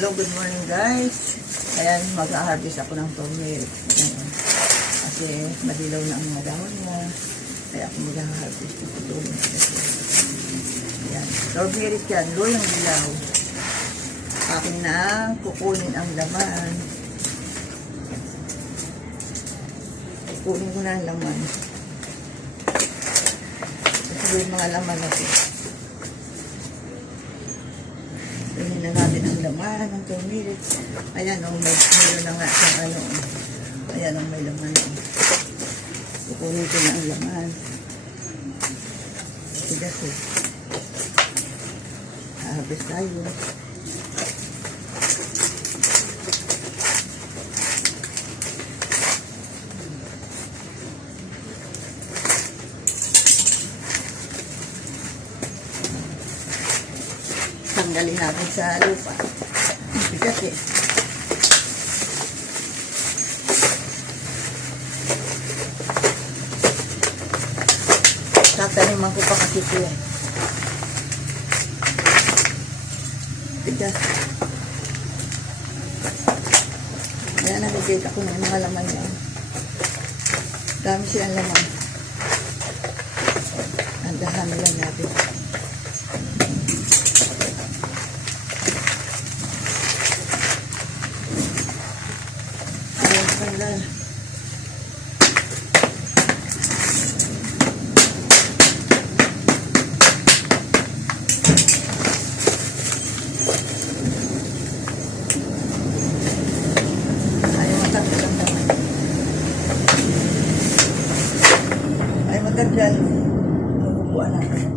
Hello, good morning guys. Ayan, mag-harvest ako ng turmeric. Ayan. Kasi madilaw na ang madahon niya. Kaya ako mag-harvest ng turmeric. Ayan, turmeric yan, luyang dilaw. Akin na kukunin ang laman. Kukunin ko na ang laman. Kasi yung mga laman natin. Kunin na natin ang laman ng turmeric. Ayan, mayroon na nga siyang ano. Ayan, may laman. Kukunin ko na ang laman. Tigas eh. Harvest tayo. Tanggalin natin sa lupa. Bigat eh. Tataniman ko pa kasi ito eh. Bigat. Ayan, nakikita ko na yung mga laman niya. Dami silang laman. Andahan lang natin. Tanggal. Ayaw matanggal ang laman. Ayaw matanggal. Mabubuan natin.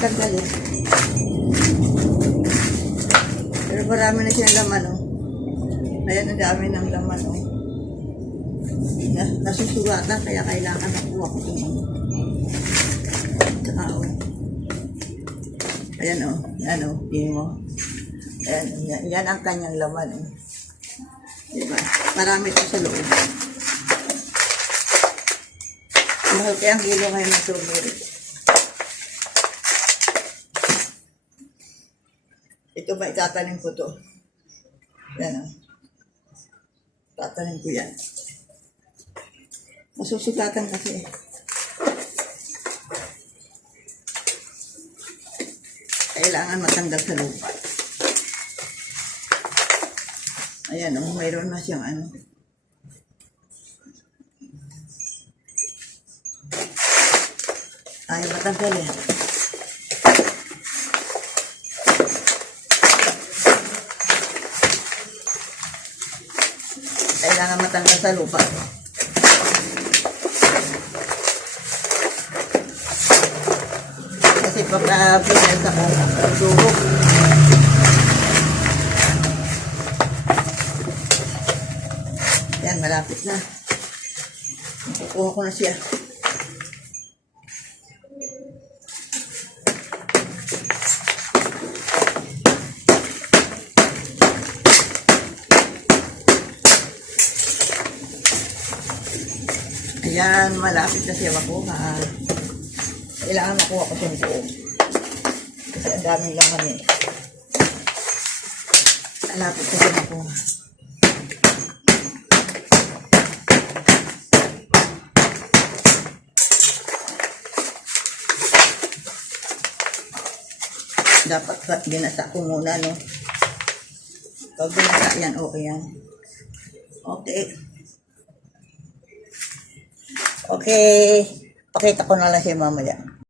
Tanggal eh. Pero marami na siyang laman, oh. Ayan, ang dami ng laman, oh. Nasusugatan, kaya kailangan nakuha ko ito. Tsaka, oh. Ayan, oh. Yan, oh. Tingin mo. Ayan, yan ang kanyang laman, oh. Diba? Marami ito sa loob. Mahal kaya ang kilo ngayon ng turmeric. Ito ba, itatanim ko to. Yan o. Tatanim ko yan. Masusugatan kasi. Kailangan matanggal sa lupa. Ayan o, mayroon na siyang ano. Ay, matanggal eh. Kailangan matanggal sa lupa. Kasi pagka-pinel sa durog. Yan, malapit na. Kukuha ko na siya. Ayan, malapit na siya makuha. Kailangan makuha ko siyang buo. Kasi ang daming laman eh. Malapit na siya makuha. Dapat binasa ko muna, no? Pag binasa yan, okay yan. Okay. Okay, pakita ko na lang siya mamaya.